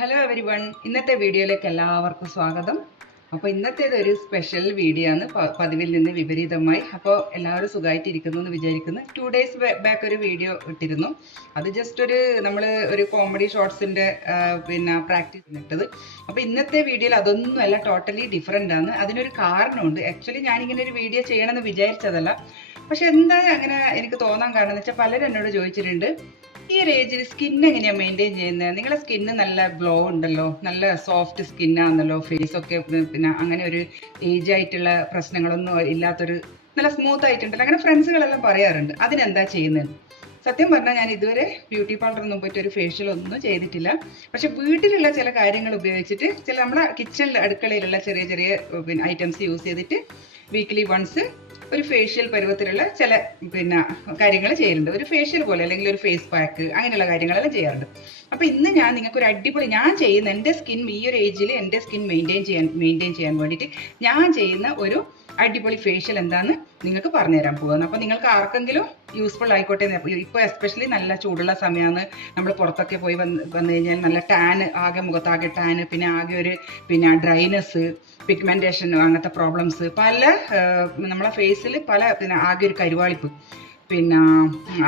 Hello every one, ഇന്നത്തെ വീഡിയോയിലേക്ക് എല്ലാവർക്കും സ്വാഗതം. അപ്പോൾ ഇന്നത്തേത് ഒരു സ്പെഷ്യൽ വീഡിയോ ആണ്, പതിവിൽ നിന്ന് വിപരീതമായി. അപ്പോൾ എല്ലാവരും സുഖമായിട്ടിരിക്കുന്നു എന്ന് വിചാരിക്കുന്നു. 2 days ബാക്ക് ഒരു വീഡിയോ ഇട്ടിരുന്നു. അത് ജസ്റ്റ് നമ്മൾ ഒരു കോമഡി ഷോർട്സിൻ്റെ പ്രാക്ടീസ് ഇട്ടത്. അപ്പോൾ ഇന്നത്തെ വീഡിയോയിൽ അതൊന്നുമല്ല, ടോട്ടലി ഡിഫറെൻ്റ് ആണ്. അതിനൊരു കാരണമുണ്ട്. ആക്ച്വലി ഞാനിങ്ങനെ ഒരു വീഡിയോ ചെയ്യണമെന്ന് വിചാരിച്ചതല്ല. പക്ഷെ എന്താ അങ്ങനെ എനിക്ക് തോന്നാൻ കാരണം എന്ന് വെച്ചാൽ പലരും എന്നോട് ചോദിച്ചിട്ടുണ്ട്, ഈ ഒരു ഏജിൽ സ്കിൻ എങ്ങനെയാണ് മെയിൻറ്റെയിൻ ചെയ്യുന്നത്? നിങ്ങളുടെ സ്കിന്ന് നല്ല ഗ്ലോ ഉണ്ടല്ലോ, നല്ല സോഫ്റ്റ് സ്കിന്നാണല്ലോ, ഫേസൊക്കെ പിന്നെ അങ്ങനെ ഒരു ഏജ് ആയിട്ടുള്ള പ്രശ്നങ്ങളൊന്നും ഇല്ലാത്തൊരു നല്ല സ്മൂത്ത് ആയിട്ടുണ്ടല്ലോ, അങ്ങനെ ഫ്രണ്ട്സുകളെല്ലാം പറയാറുണ്ട്. അതിനെന്താ ചെയ്യുന്നത്? സത്യം പറഞ്ഞാൽ ഞാൻ ഇതുവരെ ബ്യൂട്ടി പാർലറൊന്നും പോയിട്ട് ഒരു ഫേഷ്യൽ ഒന്നും ചെയ്തിട്ടില്ല. പക്ഷെ വീട്ടിലുള്ള ചില കാര്യങ്ങൾ ഉപയോഗിച്ചിട്ട്, നമ്മളെ കിച്ചണിൽ അടുക്കളയിലുള്ള ചെറിയ ചെറിയ ഐറ്റംസ് യൂസ് ചെയ്തിട്ട് വീക്ക്ലി വൺസ് ഒരു ഫേഷ്യൽ പരുവത്തിലുള്ള ചില കാര്യങ്ങൾ ചെയ്യുന്നുണ്ട്. ഒരു ഫേഷ്യൽ പോലെ അല്ലെങ്കിൽ ഒരു ഫേസ് പാക്ക് അങ്ങനെയുള്ള കാര്യങ്ങളെല്ലാം ചെയ്യാറുണ്ട്. അപ്പോൾ ഇന്ന് ഞാൻ നിങ്ങൾക്ക് ഒരു അടിപൊളി ഞാൻ ചെയ്യുന്ന എൻ്റെ സ്കിൻ ഈ ഒരു ഏജിൽ എൻ്റെ സ്കിൻ മെയിൻറ്റെയിൻ ചെയ്യാൻ വേണ്ടിയിട്ട് ഞാൻ ചെയ്യുന്ന ഒരു അടിപൊളി ഫേഷ്യൽ എന്താണെന്ന് നിങ്ങൾക്ക് പറഞ്ഞുതരാൻ പോകുന്നത്. അപ്പോൾ നിങ്ങൾക്ക് ആർക്കെങ്കിലും യൂസ്ഫുൾ ആയിക്കോട്ടെ. ഇപ്പോൾ എസ്പെഷ്യലി നല്ല ചൂടുള്ള സമയമാണ്. നമ്മൾ പുറത്തൊക്കെ പോയി വന്നു കഴിഞ്ഞാൽ നല്ല ടാൻ, ആകെ മുഖത്താകെ ടാൻ, പിന്നെ ആകെ ഒരു ഡ്രൈനെസ്, പിഗ്മെന്റേഷൻ, അങ്ങനത്തെ പ്രോബ്ലംസ് പല നമ്മളെ ഫേസിൽ പല ആകെ ഒരു കരുവാളിപ്പ്,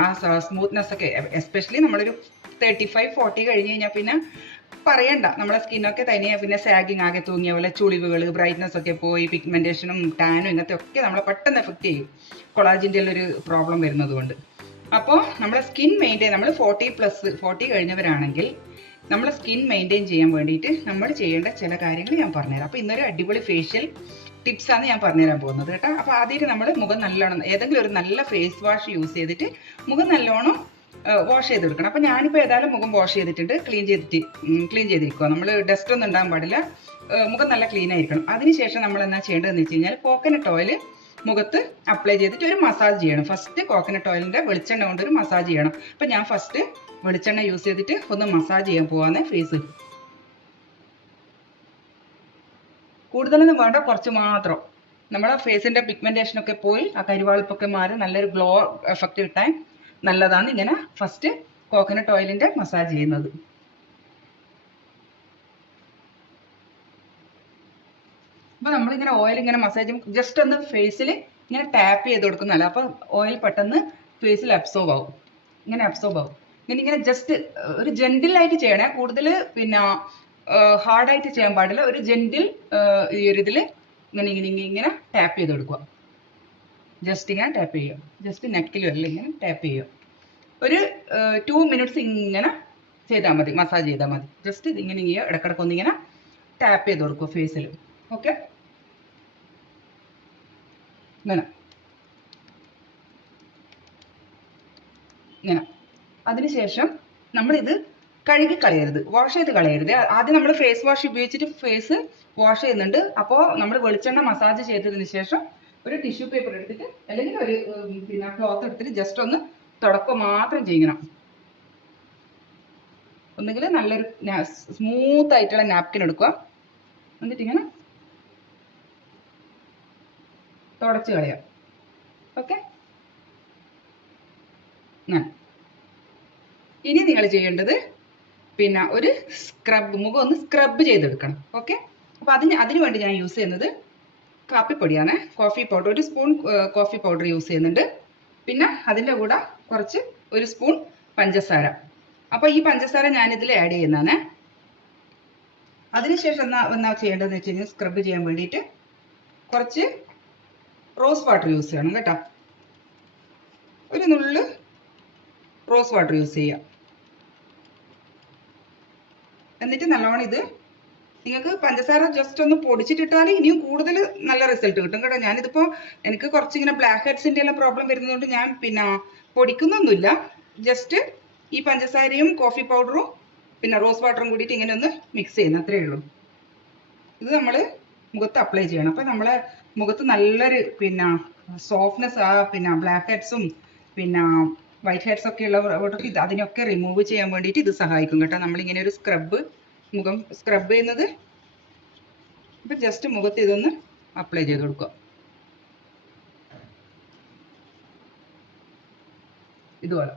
ആ സ്മൂത്ത്നെസ് ഒക്കെ എസ്പെഷ്യലി നമ്മളൊരു 35-40 കഴിഞ്ഞ് കഴിഞ്ഞാൽ പിന്നെ പറയണ്ട, നമ്മളെ സ്കിന്നൊക്കെ തനിയെ സാഗിങ്, ആകെ തൂങ്ങിയ പോലെ ചുളിവുകൾ, ബ്രൈറ്റ്നസ് ഒക്കെ പോയി പിഗ്മെന്റേഷനും ടാനും ഇങ്ങനത്തെ ഒക്കെ നമ്മളെ പെട്ടെന്ന് എഫക്റ്റ് ചെയ്യും, കൊളാജിൻ്റെ ഒരു പ്രോബ്ലം വരുന്നത് കൊണ്ട്. അപ്പോൾ നമ്മളെ സ്കിൻ മെയിൻറ്റെയിൻ, നമ്മൾ 40 കഴിഞ്ഞവരാണെങ്കിൽ നമ്മളെ സ്കിൻ മെയിൻറ്റെയിൻ ചെയ്യാൻ വേണ്ടിയിട്ട് നമ്മൾ ചെയ്യേണ്ട ചില കാര്യങ്ങൾ ഞാൻ പറഞ്ഞുതരാം. അപ്പോൾ ഇന്നൊരു അടിപൊളി ഫേഷ്യൽ ടിപ്സാണ് ഞാൻ പറഞ്ഞുതരാൻ പോകുന്നത് കേട്ടോ. അപ്പോൾ ആദ്യം നമ്മൾ മുഖം നല്ലോണം ഏതെങ്കിലും ഒരു നല്ല ഫേസ് വാഷ് യൂസ് ചെയ്തിട്ട് മുഖം നല്ലോണം വാഷ് ചെയ്തെടുക്കണം. അപ്പോൾ ഞാനിപ്പോൾ ഏതായാലും മുഖം വാഷ് ചെയ്തിട്ടുണ്ട്, ക്ലീൻ ചെയ്തിരിക്കുക. നമ്മൾ ഡസ്റ്റ് ഒന്നും ഉണ്ടാകാൻ പാടില്ല, മുഖം നല്ല ക്ലീൻ ആയിരിക്കണം. അതിനുശേഷം നമ്മൾ എന്താ ചെയ്യേണ്ടതെന്ന് വെച്ച് കഴിഞ്ഞാൽ കോക്കനട്ട് ഓയിൽ മുഖത്ത് അപ്ലൈ ചെയ്തിട്ട് ഒരു മസാജ് ചെയ്യണം. ഫസ്റ്റ് കോക്കനട്ട് ഓയിലിൻ്റെ വെളിച്ചെണ്ണ കൊണ്ട് ഒരു മസാജ് ചെയ്യണം. അപ്പം ഞാൻ ഫസ്റ്റ് വെളിച്ചെണ്ണ യൂസ് ചെയ്തിട്ട് ഒന്ന് മസാജ് ചെയ്യാൻ പോവാന്ന് ഫേസ്. കൂടുതലൊന്നും വേണ്ട, കുറച്ച് മാത്രം. നമ്മളെ ഫേസിൻ്റെ പിഗ്മെൻറ്റേഷനൊക്കെ പോയി ആ കരുവാളിപ്പൊക്കെ മാറി നല്ലൊരു ഗ്ലോ എഫക്റ്റ് കിട്ടാൻ നല്ലതാണ് ഇങ്ങനെ ഫസ്റ്റ് കോക്കനട്ട് ഓയിലിൻ്റെ മസാജ് ചെയ്യുന്നത്. അപ്പോൾ നമ്മളിങ്ങനെ ഓയിൽ ഇങ്ങനെ മസാജ് ജസ്റ്റ് ഒന്ന് ഫേസിൽ ഇങ്ങനെ ടാപ്പ് ചെയ്ത് കൊടുക്കുന്നതല്ല. അപ്പോൾ ഓയിൽ പെട്ടെന്ന് ഫേസിൽ അബ്സോർബ് ആവും. ഇങ്ങനെ ജസ്റ്റ് ഒരു ജെന്റിലായിട്ട് ചെയ്യണേ, കൂടുതൽ ഹാർഡായിട്ട് ചെയ്യാൻ പാടില്ല. ഒരു ജെന്റിൽ ഈ ഒരു ഇതിൽ ഇങ്ങനെ ടാപ്പ് ചെയ്ത് കൊടുക്കുക. ജസ്റ്റ് ഇങ്ങനെ ടാപ്പ് ചെയ്യുക, ജസ്റ്റ് നെക്കിലും അല്ല ഇങ്ങനെ ടാപ്പ് ചെയ്യുക. ഒരു 2 minutes ഇങ്ങനെ ചെയ്താൽ മതി, മസാജ് ചെയ്താൽ മതി. ജസ്റ്റ് ഇതിങ്ങനെ ഇടക്കിടക്ക് ഒന്നിങ്ങനെ ടാപ്പ് ചെയ്ത് കൊടുക്കുക ഫേസിൽ. ഓക്കെ, ഇങ്ങനെ. അതിനുശേഷം നമ്മളിത് കഴുകി കളയരുത്, വാഷ് ചെയ്ത് കളയരുത്. ആദ്യം നമ്മൾ ഫേസ് വാഷ് ഉപയോഗിച്ചിട്ട് ഫേസ് വാഷ് ചെയ്യുന്നുണ്ട്. അപ്പോൾ നമ്മൾ വെളിച്ചെണ്ണ മസാജ് ചെയ്തതിന് ശേഷം ഒരു ടിഷ്യൂ പേപ്പർ എടുത്തിട്ട് അല്ലെങ്കിൽ ഒരു ക്ലോത്ത് എടുത്തിട്ട് ജസ്റ്റ് ഒന്ന് തുടക്കം മാത്രം ചെയ്യണം. ഒന്നുകിൽ നല്ലൊരു സ്മൂത്ത് ആയിട്ടുള്ള നാപ്കിൻ എടുക്കുക, എന്നിട്ട് ഇങ്ങനെ തുടച്ച് കളയാം. ഓക്കെ, ഇനി നിങ്ങൾ ചെയ്യേണ്ടത് ഒരു മുഖം ഒന്ന് സ്ക്രബ് ചെയ്തെടുക്കണം. ഓക്കെ, അപ്പോൾ അതിന് വേണ്ടി ഞാൻ യൂസ് ചെയ്യുന്നത് കാപ്പിപ്പൊടിയാണ്, coffee powder. 1 spoon coffee powder use ചെയ്യുന്നുണ്ട്. പിന്നെ അതിൻ്റെ കൂടെ കുറച്ച് 1 സ്പൂൺ പഞ്ചസാര. അപ്പോൾ ഈ പഞ്ചസാര ഞാനിതിൽ ആഡ് ചെയ്യുന്നതാണ്. അതിനുശേഷം എന്നാ ചെയ്യേണ്ടതെന്ന് വെച്ച് കഴിഞ്ഞാൽ സ്ക്രബ് ചെയ്യാൻ വേണ്ടിയിട്ട് കുറച്ച് റോസ് വാട്ടർ യൂസ് ചെയ്യണം കേട്ടോ. ഒരു നുള്ള് റോസ് വാട്ടർ യൂസ് ചെയ്യാം. എന്നിട്ട് നല്ലോണം ഇത് നിങ്ങൾക്ക് പഞ്ചസാര ജസ്റ്റ് ഒന്ന് പൊടിച്ചിട്ടിട്ടാൽ ഇനിയും കൂടുതൽ നല്ല റിസൾട്ട് കിട്ടും കേട്ടോ. ഞാനിതിപ്പോൾ എനിക്ക് കുറച്ചിങ്ങനെ ബ്ലാക്ക് ഹെഡ്സിൻ്റെ എല്ലാം പ്രോബ്ലം വരുന്നതുകൊണ്ട് ഞാൻ പൊടിക്കുന്നൊന്നുമില്ല. ജസ്റ്റ് ഈ പഞ്ചസാരയും കോഫി പൗഡറും റോസ് വാട്ടറും കൂടിയിട്ട് ഇങ്ങനെ ഒന്ന് മിക്സ് ചെയ്യുന്ന അത്രയേ ഉള്ളൂ. ഇത് നമ്മൾ മുഖത്ത് അപ്ലൈ ചെയ്യണം. അപ്പോൾ നമ്മളെ മുഖത്ത് നല്ലൊരു സോഫ്റ്റ്നെസ്, ബ്ലാക്ക് ഹെഡ്സും വൈറ്റ് ഹെഡ്സ് ഒക്കെ ഉള്ളവർക്ക് അതിനൊക്കെ റിമൂവ് ചെയ്യാൻ വേണ്ടിയിട്ട് ഇത് സഹായിക്കും കേട്ടോ. നമ്മളിങ്ങനെ ഒരു മുഖം സ്ക്രബ് ചെയ്യുന്നത്. ഇപ്പം ജസ്റ്റ് മുഖത്ത് ഇതൊന്ന് അപ്ലൈ ചെയ്ത് കൊടുക്കുക. ഇതുപോലെ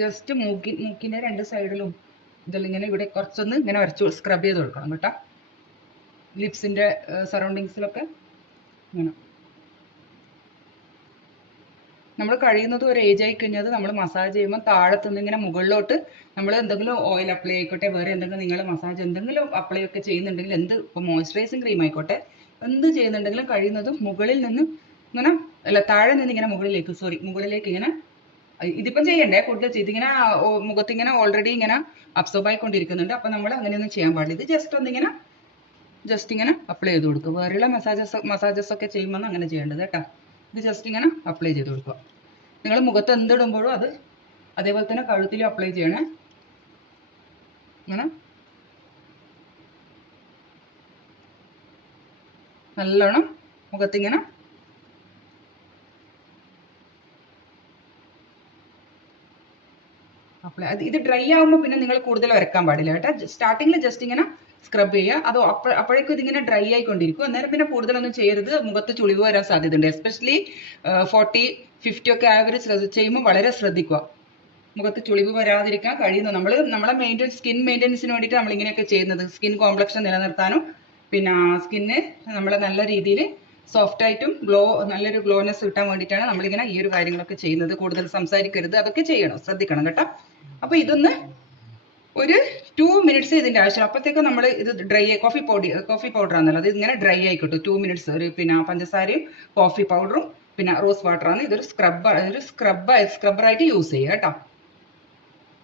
ജസ്റ്റ് മൂക്കിൻ്റെ 2 സൈഡിലും ഇതെല്ലാം ഇങ്ങനെ ഇവിടെ കുറച്ചൊന്ന് ഇങ്ങനെ വരച്ച് സ്ക്രബ് ചെയ്ത് കൊടുക്കണം കേട്ടോ. ലിപ്സിൻ്റെ സറൗണ്ടിങ്സിലൊക്കെ ഇങ്ങനെ. നമ്മൾ കഴിയുന്നത് ഒരു ഏജ് ആയി കഴിഞ്ഞാൽ നമ്മൾ മസാജ് ചെയ്യുമ്പോൾ താഴത്തുനിന്ന് ഇങ്ങനെ മുകളിലോട്ട് നമ്മൾ എന്തെങ്കിലും ഓയിൽ അപ്ലൈ ആയിക്കോട്ടെ, വേറെ എന്തെങ്കിലും നിങ്ങൾ മസാജ് എന്തെങ്കിലും അപ്ലൈ ഒക്കെ ചെയ്യുന്നുണ്ടെങ്കിൽ, ഇപ്പോൾ മോയ്സ്ചറൈസിങ് ക്രീം ആയിക്കോട്ടെ, എന്ത് ചെയ്യുന്നുണ്ടെങ്കിലും കഴിയുന്നതും മുകളിൽ നിന്ന് ഇങ്ങനെ, അല്ല താഴെ നിന്ന് ഇങ്ങനെ മുകളിലേക്ക് ഇങ്ങനെ, ഇതിപ്പം ചെയ്യണ്ടേ, കൂടുതൽ ഇതിങ്ങനെ മുഖത്തിങ്ങനെ ഓൾറെഡി ഇങ്ങനെ അബ്സോർബ് ആയിക്കൊണ്ടിരിക്കുന്നുണ്ട്. അപ്പം നമ്മൾ അങ്ങനെയൊന്നും ചെയ്യാൻ പാടില്ല. ഇത് ജസ്റ്റ് ഇങ്ങനെ അപ്ലൈ ചെയ്ത് കൊടുക്കുക. വേറെയുള്ള മസാജസ് ഒക്കെ ചെയ്യുമ്പോൾ അങ്ങനെ ചെയ്യേണ്ടത് കേട്ടോ. ഇത് ജസ്റ്റ് ഇങ്ങനെ അപ്ലൈ ചെയ്ത് കൊടുക്കുക. നിങ്ങൾ മുഖത്ത് എന്തിടുമ്പോഴും അത് അതേപോലെ തന്നെ കഴുത്തിലും അപ്ലൈ ചെയ്യണേ. ഇങ്ങനെ നല്ലോണം മുഖത്തിങ്ങനെ അപ്ലൈ. ഇത് ഡ്രൈ ആകുമ്പോൾ പിന്നെ നിങ്ങൾ കൂടുതൽ വരക്കാൻ പാടില്ല കേട്ടോ. സ്റ്റാർട്ടിങ്ങിൽ ജസ്റ്റ് ഇങ്ങനെ സ്ക്രബ് ചെയ്യുക. അത് അപ്പോഴേക്കും ഇതിങ്ങനെ ഡ്രൈ ആയിക്കൊണ്ടിരിക്കും. അന്നേരം പിന്നെ കൂടുതലൊന്നും ചെയ്യരുത്. മുഖത്ത് ചുളിവ് വരാൻ സാധ്യതയുണ്ട്. എസ്പെഷ്യലി 40-50 ഒക്കെ ആവറേജ് ചെയ്യുമ്പോൾ വളരെ ശ്രദ്ധിക്കുക. മുഖത്ത് ചുളിവ് വരാതിരിക്കാൻ കഴിയുന്നു. നമ്മളെ സ്കിൻ മെയിൻ്റെനൻസിന് വേണ്ടിയിട്ട് നമ്മൾ ഇങ്ങനെയൊക്കെ ചെയ്യുന്നത്. സ്കിൻ കോംപ്ലക്ഷൻ നിലനിർത്താനും പിന്നെ സ്കിന്ന് നമ്മളെ നല്ല രീതിയിൽ സോഫ്റ്റ് ആയിട്ടും നല്ലൊരു ഗ്ലോനെസ് കിട്ടാൻ വേണ്ടിയിട്ടാണ് നമ്മളിങ്ങനെ ഈ ഒരു കാര്യങ്ങളൊക്കെ ചെയ്യുന്നത്. കൂടുതൽ സംസാരിക്കരുത്, അതൊക്കെ ചെയ്യണം, ശ്രദ്ധിക്കണം കേട്ടോ. അപ്പോൾ ഇതൊന്ന് ഒരു 2 മിനിറ്റ്സ് ഇതിൻ്റെ ആവശ്യം. അപ്പോഴത്തേക്കും നമ്മൾ ഇത് ഡ്രൈ കോഫി പൗഡർ ആണല്ലോ, അത് ഇങ്ങനെ ഡ്രൈ ആയി കിട്ടും. 2 മിനിറ്റ്സ്. ഒരു പിന്നെ പഞ്ചസാരയും കോഫി പൗഡറും പിന്നെ റോസ് വാട്ടറാണ്. ഇതൊരു സ്ക്രബ്ബറായിട്ട് യൂസ് ചെയ്യുക കേട്ടോ.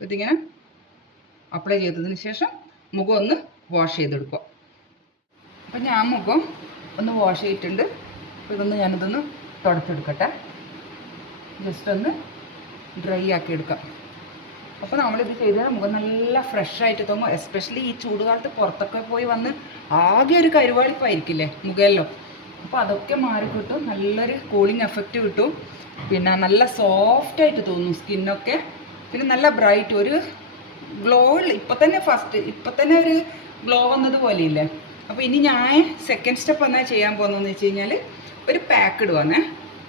ഇതിങ്ങനെ അപ്ലൈ ചെയ്തതിന് ശേഷം മുഖം ഒന്ന് വാഷ് ചെയ്തെടുക്കുക. അപ്പം ഞാൻ മുഖം ഒന്ന് വാഷ് ചെയ്തിട്ടുണ്ട്. അപ്പോൾ ഞാനിതൊന്ന് തുടച്ചെടുക്കട്ടെ. ജസ്റ്റ് ഒന്ന് ഡ്രൈ ആക്കി എടുക്കാം. അപ്പോൾ നമ്മളിത് ചെയ്താൽ മുഖം നല്ല ഫ്രഷ് ആയിട്ട് തോന്നും. എസ്പെഷ്യലി ഈ ചൂടുകാലത്ത് പുറത്തൊക്കെ പോയി വന്ന് ആകെ ഒരു കരുവാളിപ്പായിരിക്കില്ലേ മുഖമെല്ലാം. അപ്പോൾ അതൊക്കെ മാറി കിട്ടും. നല്ലൊരു കൂളിംഗ് എഫക്റ്റ് കിട്ടും. പിന്നെ നല്ല സോഫ്റ്റ് ആയിട്ട് തോന്നും സ്കിന്നൊക്കെ. പിന്നെ നല്ല ബ്രൈറ്റ് ഒരു ഗ്ലോ. ഇപ്പം തന്നെ ഒരു ഗ്ലോ വന്നത് പോലെയില്ലേ. അപ്പോൾ ഇനി ഞാൻ സെക്കൻഡ് സ്റ്റെപ്പ് എന്നാ ചെയ്യാൻ പോകുന്നതെന്ന് വെച്ച് കഴിഞ്ഞാൽ ഒരു പാക്ക് ഇടുവാന്നേ,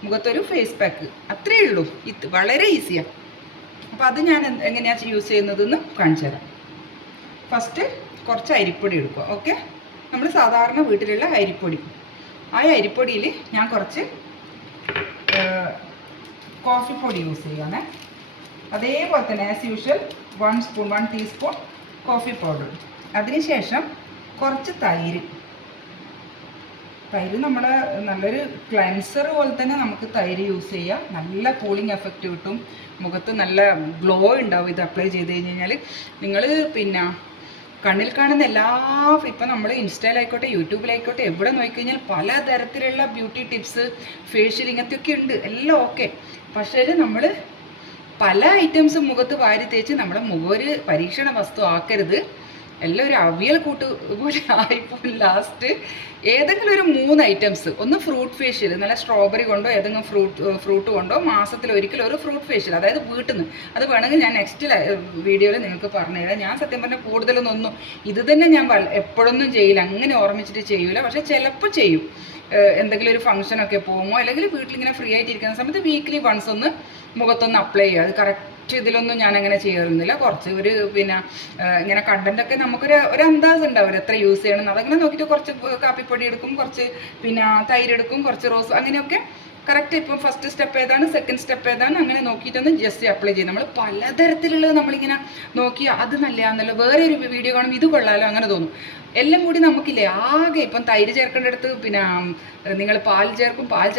മുഖത്തൊരു ഫേസ് പാക്ക്. അത്രയേ ഉള്ളൂ. ഇത് വളരെ ഈസിയാണ്. അപ്പോൾ അത് ഞാൻ എങ്ങനെയാണ് യൂസ് ചെയ്യുന്നതെന്ന് കാണിച്ചു തരാം. ഫസ്റ്റ് കുറച്ച് അരിപ്പൊടി എടുക്കുക. ഓക്കെ, നമ്മൾ സാധാരണ വീട്ടിലുള്ള അരിപ്പൊടി. ആ അരിപ്പൊടിയിൽ ഞാൻ കുറച്ച് കോഫി പൊടി യൂസ് ചെയ്യുകയാണേ. അതേപോലെ തന്നെ as usual 1 teaspoon coffee powder. അതിനുശേഷം കുറച്ച് തൈര് നമ്മളെ നല്ലൊരു ക്ലെൻസർ പോലെ തന്നെ നമുക്ക് തൈര് യൂസ് ചെയ്യാം. നല്ല കൂളിംഗ് എഫക്റ്റ് കിട്ടും. മുഖത്ത് നല്ല ഗ്ലോ ഉണ്ടാവും ഇത് അപ്ലൈ ചെയ്ത് കഴിഞ്ഞാൽ. നിങ്ങൾ പിന്നെ കണ്ണിൽ കാണുന്ന ഇപ്പം നമ്മൾ ഇൻസ്റ്റയിലായിക്കോട്ടെ യൂട്യൂബിലായിക്കോട്ടെ എവിടെ നോക്കിക്കഴിഞ്ഞാൽ പലതരത്തിലുള്ള ബ്യൂട്ടി ടിപ്സ്, ഫേഷ്യൽ ഇങ്ങനത്തെയൊക്കെ ഉണ്ട്. എല്ലാം ഓക്കെ. പക്ഷേ നമ്മൾ പല ഐറ്റംസും മുഖത്ത് വാരി തേച്ച് നമ്മുടെ മുഖം ഒരു പരീക്ഷണ വസ്തു ആക്കരുത്. എല്ലാം ഒരു അവിയൽ കൂട്ട് പോലെ ആയിപ്പോൾ ലാസ്റ്റ് ഏതെങ്കിലും ഒരു 3 ഐറ്റംസ്. ഒന്ന് ഫ്രൂട്ട് ഫേഷ്യൽ, നല്ല സ്ട്രോബെറി കൊണ്ടോ ഏതെങ്കിലും ഫ്രൂട്ട് കൊണ്ടോ മാസത്തിലൊരിക്കൽ ഒരു ഫ്രൂട്ട് ഫേഷ്യൽ, അതായത് വീട്ടിൽ നിന്ന്. അത് വേണമെങ്കിൽ ഞാൻ നെക്സ്റ്റ് വീഡിയോയിൽ നിങ്ങൾക്ക് പറഞ്ഞുതരാം. ഞാൻ സത്യം പറഞ്ഞാൽ കൂടുതലൊന്നും ഇത് തന്നെ ഞാൻ എപ്പോഴൊന്നും ചെയ്യില്ല, അങ്ങനെ ഓർമ്മിച്ചിട്ട് ചെയ്യൂല. പക്ഷേ ചിലപ്പോൾ ചെയ്യും. എന്തെങ്കിലും ഒരു ഫംഗ്ഷനൊക്കെ പോകുമ്പോൾ അല്ലെങ്കിൽ വീട്ടിലിങ്ങനെ ഫ്രീ ആയിട്ടിരിക്കുന്ന സമയത്ത് വീക്ക്ലി വൺസ് ഒന്ന് മുഖത്തൊന്ന് അപ്ലൈ ചെയ്യുക. അത് കറക്റ്റ് ഇതിലൊന്നും ഞാൻ അങ്ങനെ ചെയ്യാറുന്നില്ല. കുറച്ച് പിന്നെ ഇങ്ങനെ കണ്ടൻറ്റൊക്കെ നമുക്കൊരു അന്താസ് ഉണ്ടാവും എത്ര യൂസ് ചെയ്യണമെന്ന്. അതങ്ങനെ നോക്കിയിട്ട് കുറച്ച് കാപ്പിപ്പൊടി എടുക്കും, കുറച്ച് പിന്നെ തൈര് എടുക്കും, കുറച്ച് റോസ്, അങ്ങനെയൊക്കെ കറക്റ്റ്. ഇപ്പം ഫസ്റ്റ് സ്റ്റെപ്പ് ഏതാണ്, സെക്കൻഡ് സ്റ്റെപ്പ് ഏതാണ്, അങ്ങനെ നോക്കിയിട്ടൊന്ന് ജസ്റ്റ് അപ്ലൈ ചെയ്യും. നമ്മൾ പലതരത്തിലുള്ളത് നമ്മളിങ്ങനെ നോക്കി അത് നല്ലതാണെന്നല്ലോ, വേറെ ഒരു വീഡിയോ കാണുമ്പോൾ ഇത് കൊള്ളാലോ അങ്ങനെ തോന്നും. എല്ലാം കൂടി നമുക്കില്ലേ ആകെ ഇപ്പം തൈര് ചേർക്കേണ്ടടുത്ത് പിന്നെ നിങ്ങൾ പാൽ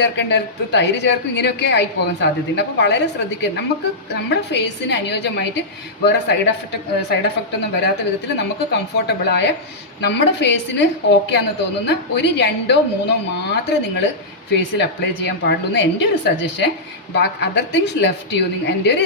ചേർക്കേണ്ടടുത്ത് തൈര് ചേർക്കും, ഇങ്ങനെയൊക്കെ ആയി പോകാൻ സാധ്യതയുണ്ട്. അപ്പോൾ വളരെ ശ്രദ്ധിക്കുക. നമ്മുടെ ഫേസിന് അനുയോജ്യമായിട്ട് വേറെ സൈഡ് എഫക്റ്റ് ഒന്നും വരാത്ത വിധത്തിൽ നമുക്ക് കംഫർട്ടബിളായ നമ്മുടെ ഫേസിന് ഓക്കെ ആണെന്ന് തോന്നുന്ന ഒരു 2 or 3 മാത്രമേ നിങ്ങൾ ഫേസിൽ അപ്ലൈ ചെയ്യാൻ പാടുള്ളൂ എന്ന് എൻ്റെ ഒരു suggestion. Other things left you. എൻ്റെ ഒരു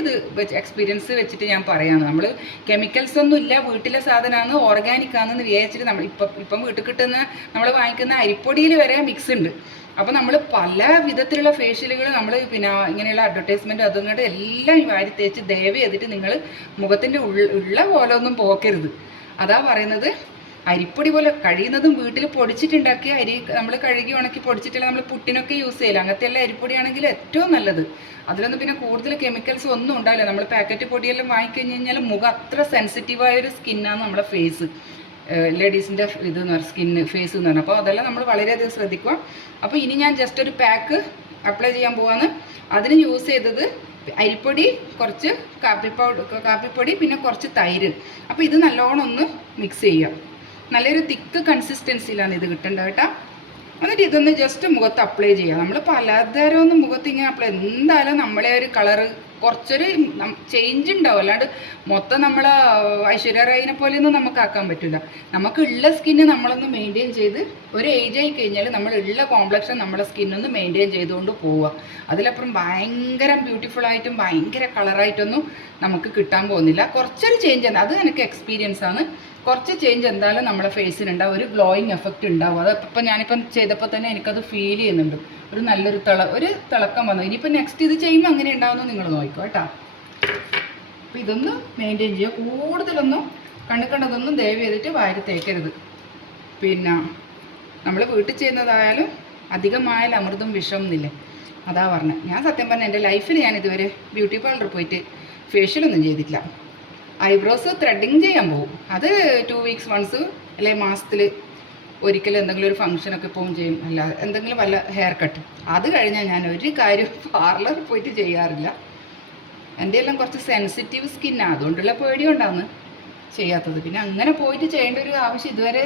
എക്സ്പീരിയൻസ് വെച്ചിട്ട് ഞാൻ പറയുകയാണ്. നമ്മൾ കെമിക്കൽസ് ഒന്നും ഇല്ല, വീട്ടിലെ സാധനമാണ്, ഓർഗാനിക് ആണെന്ന് വിചാരിച്ചിട്ട് നമ്മൾ ഇപ്പം വീട്ടിൽ കിട്ടുന്ന നമ്മൾ വാങ്ങിക്കുന്ന അരിപ്പൊടിയിൽ വരെ മിക്സ് ഉണ്ട്. അപ്പോൾ നമ്മൾ പല വിധത്തിലുള്ള ഫേഷ്യലുകൾ നമ്മൾ പിന്നെ ഇങ്ങനെയുള്ള അഡ്വർടൈസ്മെൻറ്റ് അതുകൊണ്ട് എല്ലാം വാരി തേച്ച് ദയവ് ചെയ്തിട്ട് നിങ്ങൾ മുഖത്തിൻ്റെ ഉള്ള പോലെ ഒന്നും പോക്കരുത്. അതാ പറയുന്നത്. അരിപ്പൊടി പോലെ കഴിയുന്നതും വീട്ടിൽ പൊടിച്ചിട്ടുണ്ടാക്കിയ അരി നമ്മൾ കഴുകി ഉണക്കി പൊടിച്ചിട്ടുള്ള നമ്മൾ പുട്ടിനൊക്കെ യൂസ് ചെയ്യില്ല. അങ്ങനത്തെ എല്ലാം അരിപ്പൊടിയാണെങ്കിൽ ഏറ്റവും നല്ലത്. അതിലൊന്നും പിന്നെ കൂടുതൽ കെമിക്കൽസ് ഒന്നും ഉണ്ടാവില്ല. നമ്മൾ പാക്കറ്റ് പൊടിയെല്ലാം വാങ്ങിക്കഴിഞ്ഞ് കഴിഞ്ഞാൽ മുഖം അത്ര സെൻസിറ്റീവായൊരു സ്കിന്നാണ് നമ്മുടെ ഫേസ്, ലേഡീസിൻ്റെ ഇതെന്ന് പറഞ്ഞാൽ സ്കിന്ന് ഫേസ് എന്ന് പറഞ്ഞാൽ. അപ്പോൾ അതെല്ലാം നമ്മൾ വളരെയധികം ശ്രദ്ധിക്കുക. അപ്പോൾ ഇനി ഞാൻ ജസ്റ്റ് ഒരു പാക്ക് അപ്ലൈ ചെയ്യാൻ പോവാണ്. അതിന് യൂസ് ചെയ്തത് അരിപ്പൊടി, കുറച്ച് കാപ്പിപ്പൊടി, പിന്നെ കുറച്ച് തൈര്. അപ്പോൾ ഇത് നല്ലോണം ഒന്ന് മിക്സ് ചെയ്യാം. നല്ലൊരു തിക്ക് കൺസിസ്റ്റൻസിയിലാണ് ഇത് കിട്ടേണ്ടത് കേട്ടോ. എന്നിട്ട് ഇതൊന്ന് ജസ്റ്റ് മുഖത്ത് അപ്ലൈ ചെയ്യുക. നമ്മൾ പലതരമൊന്നും മുഖത്ത് ഇങ്ങനെ അപ്ലൈ, എന്തായാലും നമ്മളെ ഒരു കളറ് കുറച്ചൊരു ചേഞ്ച് ഉണ്ടാവും. അല്ലാണ്ട് മൊത്തം നമ്മളെ ഐശ്വര്യ റായിനെ പോലെയൊന്നും നമുക്ക് ആക്കാൻ പറ്റില്ല. നമുക്ക് ഉള്ള സ്കിന്ന് നമ്മളൊന്ന് മെയിൻറ്റെയിൻ ചെയ്ത് ഒരു ഏജ് ആയി കഴിഞ്ഞാൽ നമ്മൾ ഉള്ള കോംപ്ലക്ഷൻ നമ്മുടെ സ്കിന്നൊന്ന് മെയിൻറ്റെയിൻ ചെയ്തുകൊണ്ട് പോവുക. അതിലപ്പുറം ഭയങ്കര ബ്യൂട്ടിഫുൾ ആയിട്ടും ഭയങ്കര കളറായിട്ടൊന്നും നമുക്ക് കിട്ടാൻ പോകുന്നില്ല. കുറച്ചൊരു ചേഞ്ച് ഉണ്ട്, അത് എനിക്ക് എക്സ്പീരിയൻസ് ആണ്. കുറച്ച് ചേഞ്ച് എന്തായാലും നമ്മുടെ ഫേസിനുണ്ടാവും, ഒരു ഗ്ലോയിങ് എഫക്റ്റ് ഉണ്ടാവും. അത് ഇപ്പം ഞാനിപ്പം ചെയ്തപ്പോൾ തന്നെ എനിക്കത് ഫീൽ ചെയ്യുന്നുണ്ട്. ഒരു നല്ലൊരു തിളക്കം വന്നു. ഇനിയിപ്പോൾ നെക്സ്റ്റ് ഇത് ചെയ്യുമ്പോൾ അങ്ങനെ ഉണ്ടാവുമെന്ന് നിങ്ങൾ നോക്കിക്കോ കേട്ടോ. അപ്പോൾ ഇതൊന്ന് മെയിൻറ്റെയിൻ ചെയ്യുക. കൂടുതലൊന്നും കണ്ടതൊന്നും ദയവ് ചെയ്തിട്ട് വാരി തേക്കരുത്. പിന്നെ നമ്മൾ വീട്ടിൽ ചെയ്യുന്നതായാലും അധികമായാലും അമൃതും വിഷം എന്നില്ലേ, അതാ പറഞ്ഞത്. ഞാൻ സത്യം പറഞ്ഞാൽ എൻ്റെ ലൈഫിൽ ഞാൻ ഇതുവരെ ബ്യൂട്ടി പാർലറിൽ പോയിട്ട് ഫേഷ്യലൊന്നും ചെയ്തിട്ടില്ല. ഐബ്രോസ് ത്രെഡിങ് ചെയ്യാൻ പോകും, അത് 2 weeks once അല്ലെങ്കിൽ മാസത്തിൽ ഒരിക്കലും എന്തെങ്കിലും ഒരു ഫംഗ്ഷനൊക്കെ പോകും ചെയ്യും. അല്ല എന്തെങ്കിലും വല്ല ഹെയർ കട്ട്, അത് കഴിഞ്ഞാൽ ഞാൻ ഒരു കാര്യം പാർലറിൽ പോയിട്ട് ചെയ്യാറില്ല. എൻ്റെ എല്ലാം കുറച്ച് സെൻസിറ്റീവ് സ്കിന്നാണ്, അതുകൊണ്ടുള്ള പേടി കൊണ്ടാണ് ചെയ്യാത്തത്. പിന്നെ അങ്ങനെ പോയിട്ട് ചെയ്യേണ്ട ഒരു ആവശ്യം ഇതുവരെ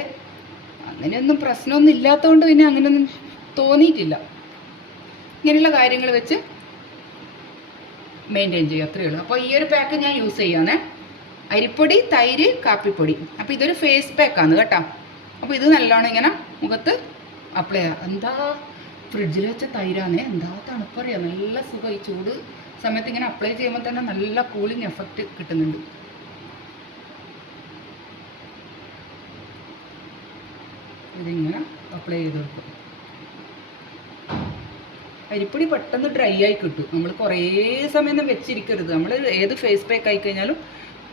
അങ്ങനെയൊന്നും പ്രശ്നമൊന്നും ഇല്ലാത്തതുകൊണ്ട് പിന്നെ അങ്ങനെയൊന്നും തോന്നിയിട്ടില്ല. ഇങ്ങനെയുള്ള കാര്യങ്ങൾ വെച്ച് മെയിൻറ്റെയിൻ ചെയ്യുക, അത്രയേ ഉള്ളൂ. അപ്പോൾ ഈ ഒരു പാക്ക് ഞാൻ യൂസ് ചെയ്യാനേ, അരിപ്പൊടി, തൈര്, കാപ്പിപ്പൊടി. അപ്പോൾ ഇതൊരു ഫേസ് പാക്കാണ് കേട്ടോ. അപ്പോൾ ഇത് നല്ലോണം ഇങ്ങനെ മുഖത്ത് അപ്ലൈ ചെയ്യുക. എന്താ ഫ്രിഡ്ജിൽ വെച്ച തൈരാന്നേ, എന്താ തണുപ്പറിയാം, നല്ല സുഖം. ഈ ചൂട് സമയത്ത് ഇങ്ങനെ അപ്ലൈ ചെയ്യുമ്പോൾ തന്നെ നല്ല കൂളിംഗ് എഫക്റ്റ് കിട്ടുന്നുണ്ട്. ഇതിങ്ങനെ അപ്ലൈ ചെയ്ത് കൊടുക്കും. അരിപ്പൊടി പെട്ടെന്ന് ഡ്രൈ ആയി കിട്ടും. നമ്മൾ കുറേ സമയം വെച്ചിരിക്കരുത്. നമ്മൾ ഏത് ഫേസ് പാക്ക് ആയി കഴിഞ്ഞാലും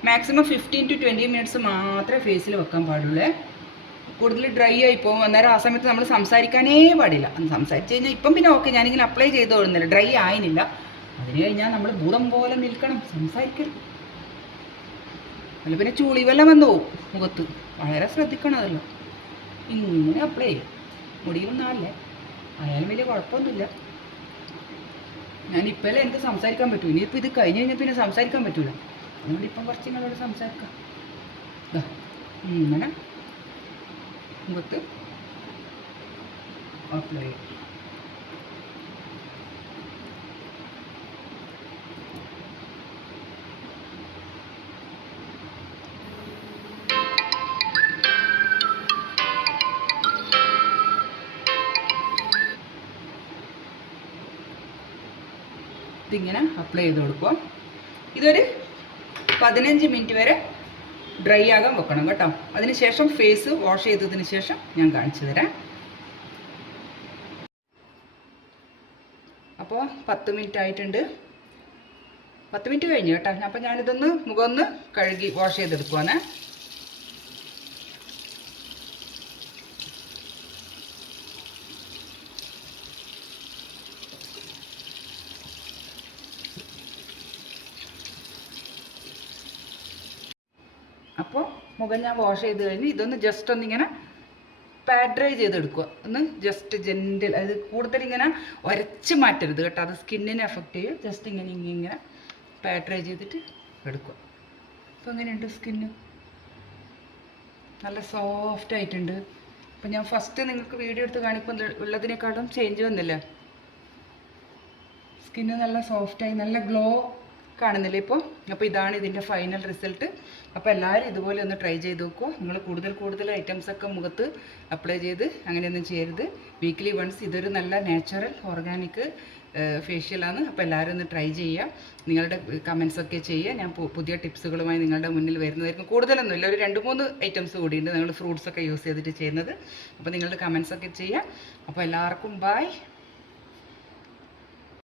മാക്സിമം 15 to 20 minutes മാത്രമേ ഫേസിൽ വെക്കാൻ പാടുള്ളൂ. കൂടുതൽ ഡ്രൈ ആയി പോകും. അന്നേരം ആ സമയത്ത് നമ്മൾ സംസാരിക്കാനേ പാടില്ല. സംസാരിച്ച് കഴിഞ്ഞാൽ ഇപ്പം പിന്നെ ഓക്കെ, ഞാനിങ്ങനെ അപ്ലൈ ചെയ്ത് കൊടുക്കുന്നില്ല, ഡ്രൈ ആയില്ല. അതിന് കഴിഞ്ഞാൽ നമ്മൾ ഭൂതം പോലെ നിൽക്കണം, സംസാരിക്കരുത്. അല്ല പിന്നെ ചുളിവെല്ലാം വന്നു പോകും മുഖത്ത്, വളരെ ശ്രദ്ധിക്കണം അതല്ലോ. ഇങ്ങനെ അപ്ലൈ ചെയ്യും. മുടിയിലൊന്നും ആല്ലേ, ആയാലും വലിയ കുഴപ്പമൊന്നുമില്ല. ഞാനിപ്പോൾ എനിക്ക് സംസാരിക്കാൻ പറ്റൂ. ഇനിയിപ്പോൾ ഇത് കഴിഞ്ഞ് കഴിഞ്ഞാൽ പിന്നെ സംസാരിക്കാൻ പറ്റൂല. അതുകൊണ്ട് ഇപ്പം കുറച്ച് നിങ്ങളോട് സംസാരിക്കാം. ഇങ്ങനെ മുഖത്ത് അപ്ലൈ ചെയ്യും. ഇതിങ്ങനെ അപ്ലൈ ചെയ്ത് കൊടുക്കുക. ഇതൊരു 15 മിനിറ്റ് വരെ ഡ്രൈ ആകാൻ വെക്കണം കേട്ടോ. അതിനുശേഷം ഫേസ് വാഷ് ചെയ്തതിന് ശേഷം ഞാൻ കാണിച്ചു തരാം. അപ്പോൾ 10 മിനിറ്റ് ആയിട്ടുണ്ട്. 10 മിനിറ്റ് കഴിഞ്ഞു കേട്ടോ. അപ്പോൾ ഞാനിതൊന്ന് മുഖം ഒന്ന് കഴുകി വാഷ് ചെയ്തെടുക്കുവാണ്. അപ്പോൾ മുഖം ഞാൻ വാഷ് ചെയ്ത് കഴിഞ്ഞ് ഇതൊന്ന് ജസ്റ്റ് ഒന്നിങ്ങനെ പാഡ് ഡ്രൈ ചെയ്തെടുക്കുക. ഒന്ന് ജസ്റ്റ് ജെൻറ്റിൽ, അത് കൂടുതൽ ഇങ്ങനെ ഉരച്ച് മാറ്റരുത് കേട്ടോ, അത് സ്കിന്നിനെ എഫക്റ്റ് ചെയ്യും. ജസ്റ്റ് ഇങ്ങനെ പാഡ് ഡ്രൈ ചെയ്തിട്ട് എടുക്കുക. അപ്പോൾ എങ്ങനെയുണ്ട് സ്കിന്ന്? നല്ല സോഫ്റ്റ് ആയിട്ടുണ്ട്. അപ്പോൾ ഞാൻ ഫസ്റ്റ് നിങ്ങൾക്ക് വീഡിയോ എടുത്ത് കാണിപ്പോൾ ഉള്ളതിനേക്കാളും ചേഞ്ച് വന്നില്ല. സ്കിന്ന് നല്ല സോഫ്റ്റായി, നല്ല ഗ്ലോ കാണുന്നില്ലേ ഇപ്പോൾ? അപ്പോൾ ഇതാണ് ഇതിൻ്റെ ഫൈനൽ റിസൾട്ട്. അപ്പോൾ എല്ലാവരും ഇതുപോലെ ഒന്ന് ട്രൈ ചെയ്ത് നോക്കുക. നിങ്ങൾ കൂടുതൽ ഐറ്റംസൊക്കെ മുഖത്ത് അപ്ലൈ ചെയ്ത് അങ്ങനെയൊന്നും ചെയ്യരുത്. വീക്ക്ലി വൺസ് ഇതൊരു നല്ല നാച്ചുറൽ ഓർഗാനിക് ഫേഷ്യലാണ്. അപ്പോൾ എല്ലാവരും ഒന്ന് ട്രൈ ചെയ്യുക. നിങ്ങളുടെ കമൻസൊക്കെ ചെയ്യുക. ഞാൻ പുതിയ ടിപ്സുകളുമായി നിങ്ങളുടെ മുന്നിൽ വരുന്നതായിരിക്കും. കൂടുതലൊന്നുമില്ല, ഒരു 2-3 ഐറ്റംസ് കൂടിയുണ്ട് നിങ്ങൾ ഫ്രൂട്ട്സൊക്കെ യൂസ് ചെയ്തിട്ട് ചെയ്യുന്നത്. അപ്പോൾ നിങ്ങളുടെ കമൻസൊക്കെ ചെയ്യുക. അപ്പോൾ എല്ലാവർക്കും ബൈ.